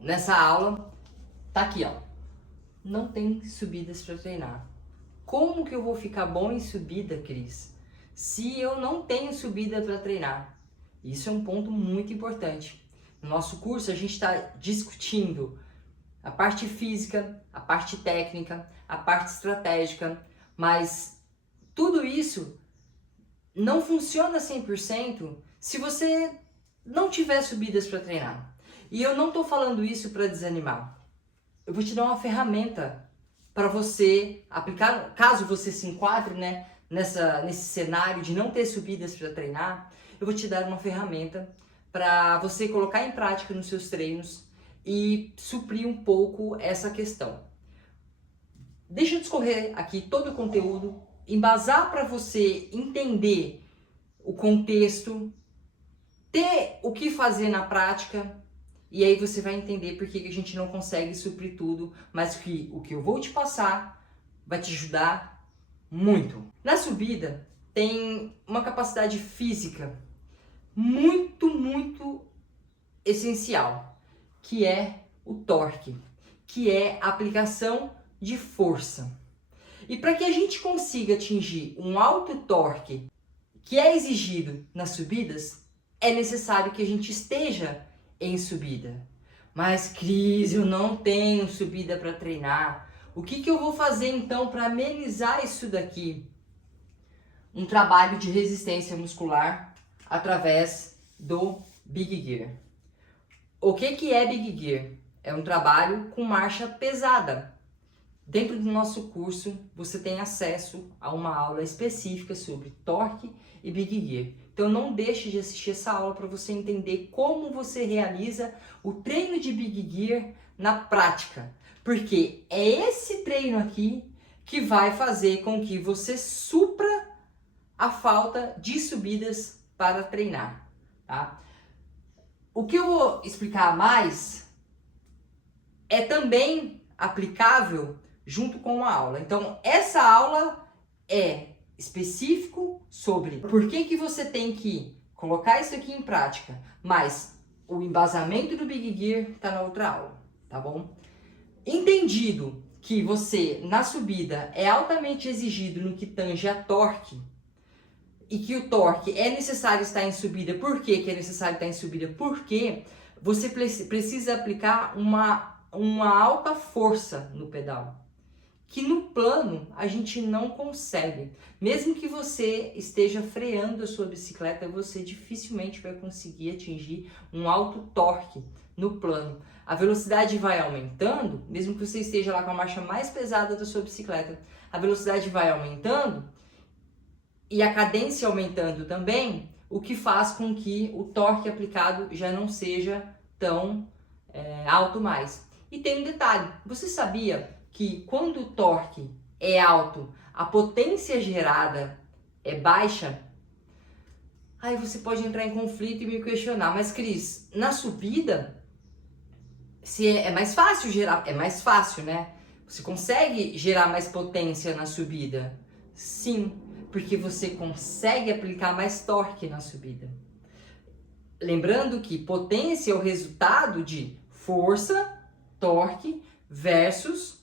nessa aula tá aqui, ó. Não tem subidas para treinar. Como que eu vou ficar bom em subida, Cris, se eu não tenho subida para treinar? Isso é um ponto muito importante. No nosso curso a gente está discutindo a parte física, a parte técnica, a parte estratégica, mas tudo isso não funciona 100% se você não tiver subidas para treinar. E eu não estou falando isso para desanimar. Eu vou te dar uma ferramenta para você aplicar, caso você se enquadre, né, nesse cenário de não ter subidas para treinar. Eu vou te dar uma ferramenta para você colocar em prática nos seus treinos e suprir um pouco essa questão. Deixa eu discorrer aqui todo o conteúdo, embasar para você entender o contexto, ter o que fazer na prática, e aí você vai entender por que a gente não consegue suprir tudo, mas que o que eu vou te passar vai te ajudar muito. Na subida tem uma capacidade física muito essencial, que é o torque, que é a aplicação de força. E para que a gente consiga atingir um alto torque que é exigido nas subidas, é necessário que a gente esteja em subida. Mas, Cris, eu não tenho subida para treinar. O que eu vou fazer então para amenizar isso daqui? Um trabalho de resistência muscular através do Big Gear. O que é Big Gear? É um trabalho com marcha pesada. Dentro do nosso curso, você tem acesso a uma aula específica sobre torque e Big Gear. Então não deixe de assistir essa aula para você entender como você realiza o treino de Big Gear na prática. Porque é esse treino aqui que vai fazer com que você supra a falta de subidas para treinar, tá? O que eu vou explicar mais é também aplicável junto com a aula. Então, essa aula é específico sobre por que você tem que colocar isso aqui em prática, mas o embasamento do Big Gear está na outra aula, tá bom? Entendido que você, na subida, é altamente exigido no que tange a torque, e que o torque é necessário estar em subida. Por que é necessário estar em subida? Porque você precisa aplicar uma alta força no pedal, que no plano a gente não consegue. Mesmo que você esteja freando a sua bicicleta, você dificilmente vai conseguir atingir um alto torque no plano. A velocidade vai aumentando, mesmo que você esteja lá com a marcha mais pesada da sua bicicleta, a velocidade vai aumentando e a cadência aumentando também, o que faz com que o torque aplicado já não seja tão alto mais. E tem um detalhe, você sabia que quando o torque é alto, a potência gerada é baixa? Aí você pode entrar em conflito e me questionar, mas Cris, na subida, se é mais fácil gerar, é mais fácil, né? Você consegue gerar mais potência na subida? Sim, porque você consegue aplicar mais torque na subida. Lembrando que potência é o resultado de força, torque versus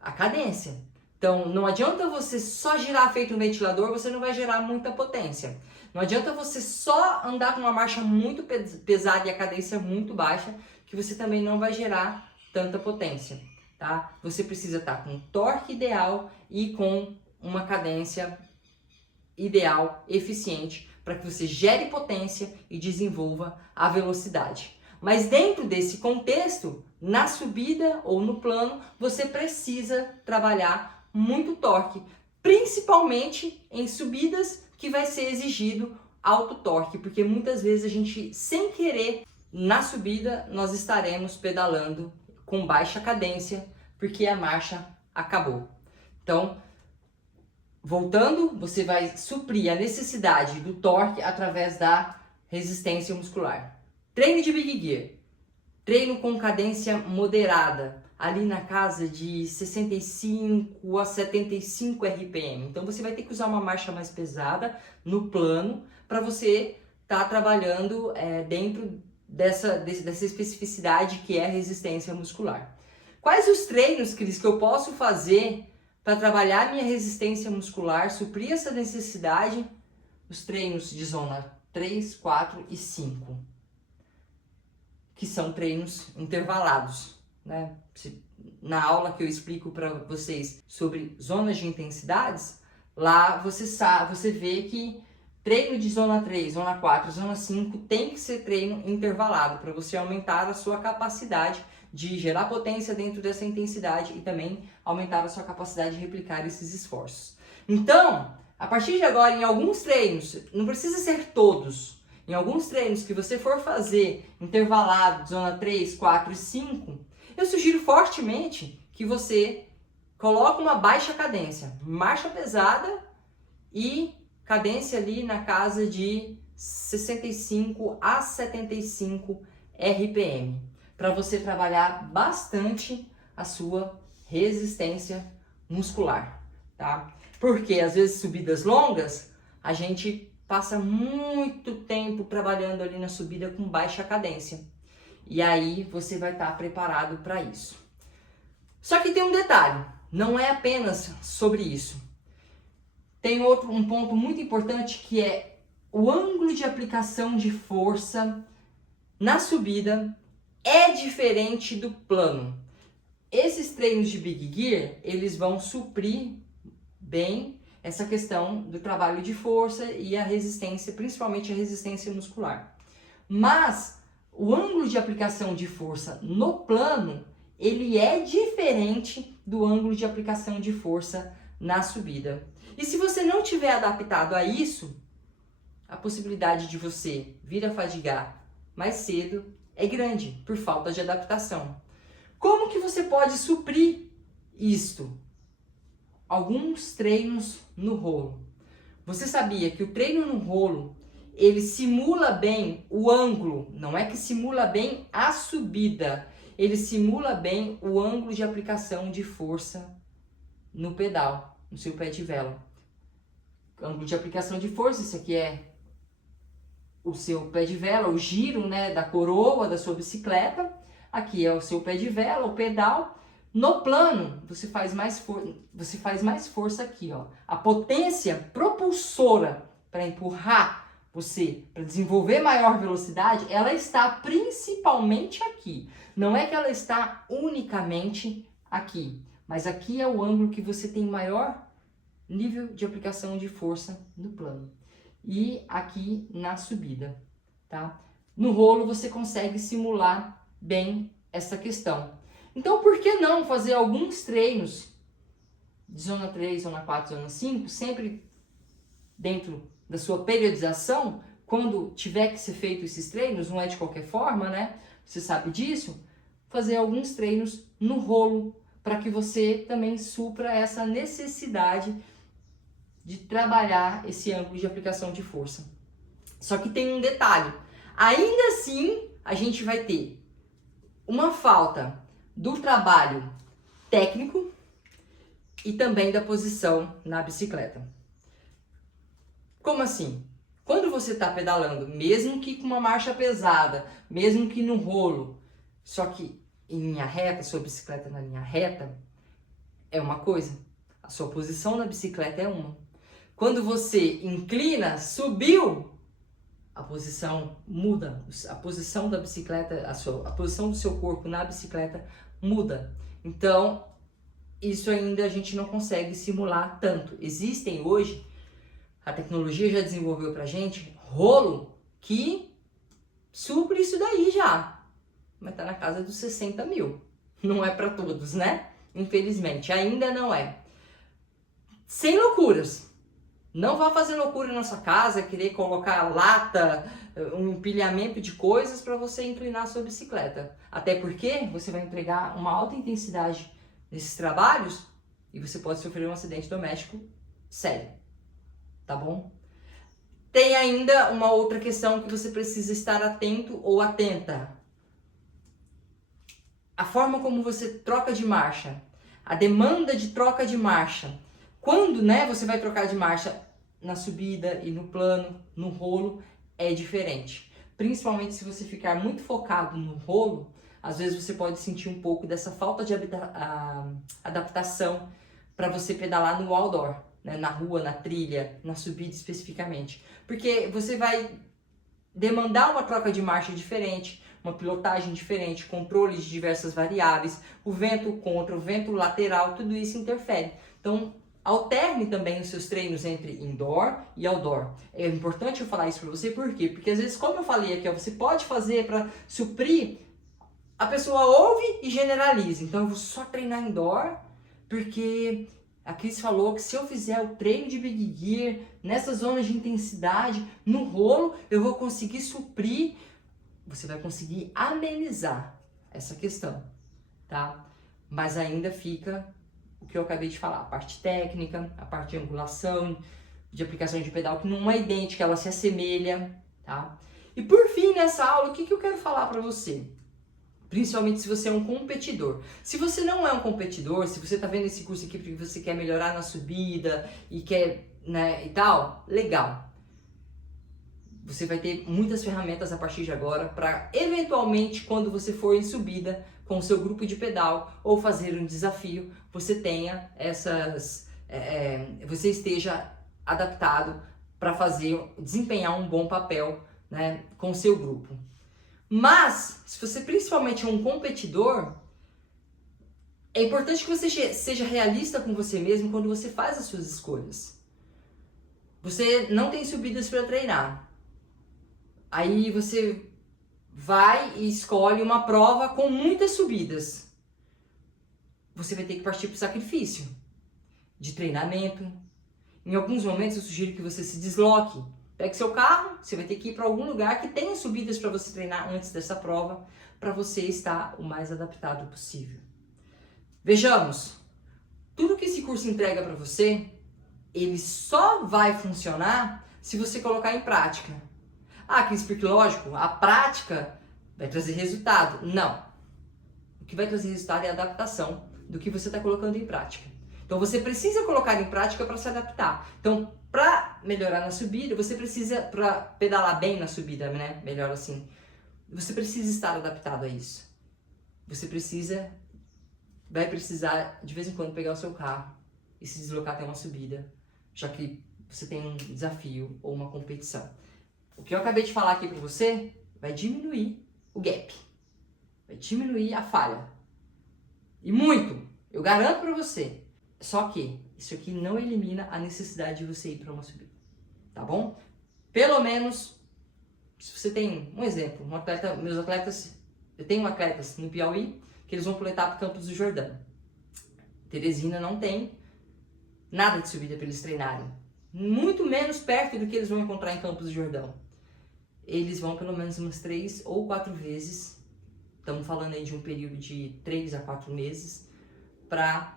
a cadência. Então, não adianta você só girar feito um ventilador, você não vai gerar muita potência. Não adianta você só andar com uma marcha muito pesada e a cadência muito baixa, que você também não vai gerar tanta potência, tá? Você precisa estar com um torque ideal e com uma cadência ideal, eficiente, para que você gere potência e desenvolva a velocidade. Mas dentro desse contexto, na subida ou no plano, você precisa trabalhar muito torque, principalmente em subidas que vai ser exigido alto torque, porque muitas vezes a gente, sem querer, na subida, nós estaremos pedalando com baixa cadência, porque a marcha acabou. Então, voltando, você vai suprir a necessidade do torque através da resistência muscular. Treino de Big Gear. Treino com cadência moderada, ali na casa de 65 a 75 RPM. Então você vai ter que usar uma marcha mais pesada no plano para você estar trabalhando dentro dessa especificidade que é a resistência muscular. Quais os treinos, Cris, que eu posso fazer para trabalhar minha resistência muscular, suprir essa necessidade? Os treinos de zona 3, 4 e 5, que são treinos intervalados, né? Na aula que eu explico para vocês sobre zonas de intensidades, lá você vê que treino de zona 3, zona 4, zona 5 tem que ser treino intervalado para você aumentar a sua capacidade de gerar potência dentro dessa intensidade e também aumentar a sua capacidade de replicar esses esforços. Então, a partir de agora, em alguns treinos, não precisa ser todos, em alguns treinos que você for fazer intervalado, zona 3, 4 e 5, eu sugiro fortemente que você coloque uma baixa cadência, marcha pesada e cadência ali na casa de 65 a 75 RPM, para você trabalhar bastante a sua resistência muscular, tá? Porque às vezes subidas longas, a gente passa muito tempo trabalhando ali na subida com baixa cadência. E aí você vai estar preparado para isso. Só que tem um detalhe, não é apenas sobre isso. Tem um ponto muito importante que é o ângulo de aplicação de força na subida é diferente do plano. Esses treinos de Big Gear, eles vão suprir bem essa questão do trabalho de força e a resistência, principalmente a resistência muscular. Mas o ângulo de aplicação de força no plano, ele é diferente do ângulo de aplicação de força na subida. E se você não tiver adaptado a isso, a possibilidade de você vir a fadigar mais cedo é grande, por falta de adaptação. Como que você pode suprir isto? Alguns treinos no rolo. Você sabia que o treino no rolo, ele simula bem o ângulo, não é que simula bem a subida, ele simula bem o ângulo de aplicação de força no pedal, no seu pé de vela. Ângulo de aplicação de força, isso aqui é o seu pé de vela, o giro, né, da coroa da sua bicicleta. Aqui é o seu pé de vela, o pedal. No plano, você faz mais força aqui, ó. A potência propulsora para empurrar você, para desenvolver maior velocidade, ela está principalmente aqui. Não é que ela está unicamente aqui, mas aqui é o ângulo que você tem maior nível de aplicação de força no plano. E aqui na subida, tá? No rolo você consegue simular bem essa questão. Então, por que não fazer alguns treinos de zona 3, zona 4, zona 5, sempre dentro da sua periodização, quando tiver que ser feito esses treinos, não é de qualquer forma, né? Você sabe disso? Fazer alguns treinos no rolo, para que você também supra essa necessidade de trabalhar esse ângulo de aplicação de força. Só que tem um detalhe, ainda assim a gente vai ter uma falta do trabalho técnico e também da posição na bicicleta. Como assim? Quando você está pedalando, mesmo que com uma marcha pesada, mesmo que no rolo, só que em linha reta, sua bicicleta na linha reta, é uma coisa, a sua posição na bicicleta é uma. Quando você inclina, subiu, a posição muda, a posição da bicicleta, a posição do seu corpo na bicicleta muda. Então, isso ainda a gente não consegue simular tanto. Existem hoje, a tecnologia já desenvolveu pra gente, rolo que supre isso daí já. Mas tá na casa dos 60 mil. Não é para todos, né? Infelizmente, ainda não é. Sem loucuras. Não vá fazer loucura na sua casa, querer colocar lata, um empilhamento de coisas para você inclinar a sua bicicleta. Até porque você vai entregar uma alta intensidade nesses trabalhos e você pode sofrer um acidente doméstico sério. Tá bom? Tem ainda uma outra questão que você precisa estar atento ou atenta. A forma como você troca de marcha, a demanda de troca de marcha. Quando, né, você vai trocar de marcha na subida e no plano, no rolo, é diferente. principalmente se você ficar muito focado no rolo, às vezes você pode sentir um pouco dessa falta de adaptação para você pedalar no outdoor, né? Na rua, na trilha, na subida especificamente. Porque você vai demandar uma troca de marcha diferente, uma pilotagem diferente, controle de diversas variáveis, o vento contra, o vento lateral, tudo isso interfere. Então, alterne também os seus treinos entre indoor e outdoor. É importante eu falar isso para você, por quê? Porque às vezes, como eu falei aqui, ó, você pode fazer para suprir, a pessoa ouve e generaliza. Então, eu vou só treinar indoor, porque a Cris falou que se eu fizer o treino de Big Gear nessas zonas de intensidade, no rolo, eu vou conseguir suprir. Você vai conseguir amenizar essa questão, tá? Mas ainda fica o que eu acabei de falar, a parte técnica, a parte de angulação, de aplicação de pedal, que não é idêntica, ela se assemelha, tá? E por fim, nessa aula, o que eu quero falar para você? Principalmente se você é um competidor. Se você não é um competidor, se você está vendo esse curso aqui porque você quer melhorar na subida e quer, né, e tal, legal. Você vai ter muitas ferramentas a partir de agora para, eventualmente, quando você for em subida com o seu grupo de pedal ou fazer um desafio, você tenha essas, você esteja adaptado para desempenhar um bom papel, né, com o seu grupo. Mas, se você principalmente é um competidor, é importante que você seja realista com você mesmo quando você faz as suas escolhas. Você não tem subidas para treinar. Aí você vai e escolhe uma prova com muitas subidas. Você vai ter que partir para o sacrifício de treinamento. Em alguns momentos eu sugiro que você se desloque. Pegue seu carro, você vai ter que ir para algum lugar que tenha subidas para você treinar antes dessa prova, para você estar o mais adaptado possível. Vejamos, tudo que esse curso entrega para você, ele só vai funcionar se você colocar em prática. Ah, Cris, porque lógico, a prática vai trazer resultado. Não. O que vai trazer resultado é a adaptação do que você está colocando em prática. Então você precisa colocar em prática para se adaptar. Então, para melhorar na subida, você precisa, para pedalar bem na subida, né? Melhor assim, você precisa estar adaptado a isso. Você vai precisar de vez em quando pegar o seu carro e se deslocar até uma subida, já que você tem um desafio ou uma competição. O que eu acabei de falar aqui para você vai diminuir o gap, vai diminuir a falha. E muito, eu garanto para você. Só que isso aqui não elimina a necessidade de você ir para uma subida, tá bom? Pelo menos, se você tem um exemplo, eu tenho atletas no Piauí que eles vão para o etapa Campos do Jordão. Teresina não tem nada de subida para eles treinarem, muito menos perto do que eles vão encontrar em Campos do Jordão. Eles vão pelo menos umas 3 ou 4 vezes, estamos falando aí de um período de 3 a 4 meses, para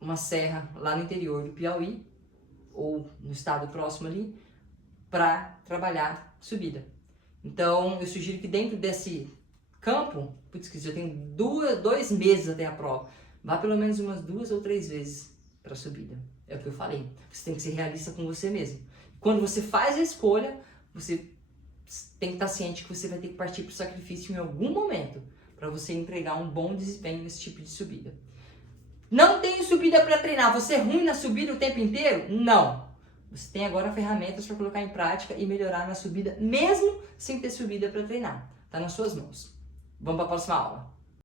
uma serra lá no interior do Piauí, ou no estado próximo ali, para trabalhar subida. Então, eu sugiro que dentro desse campo, putz, eu tenho 2 meses até a prova, vá pelo menos umas 2 ou 3 vezes para subida. É o que eu falei. Você tem que ser realista com você mesmo. Quando você faz a escolha, você tem que estar ciente que você vai ter que partir para o sacrifício em algum momento para você entregar um bom desempenho nesse tipo de subida. Não tenho subida para treinar. Você é ruim na subida o tempo inteiro? Não. Você tem agora ferramentas para colocar em prática e melhorar na subida, mesmo sem ter subida para treinar. Está nas suas mãos. Vamos para a próxima aula.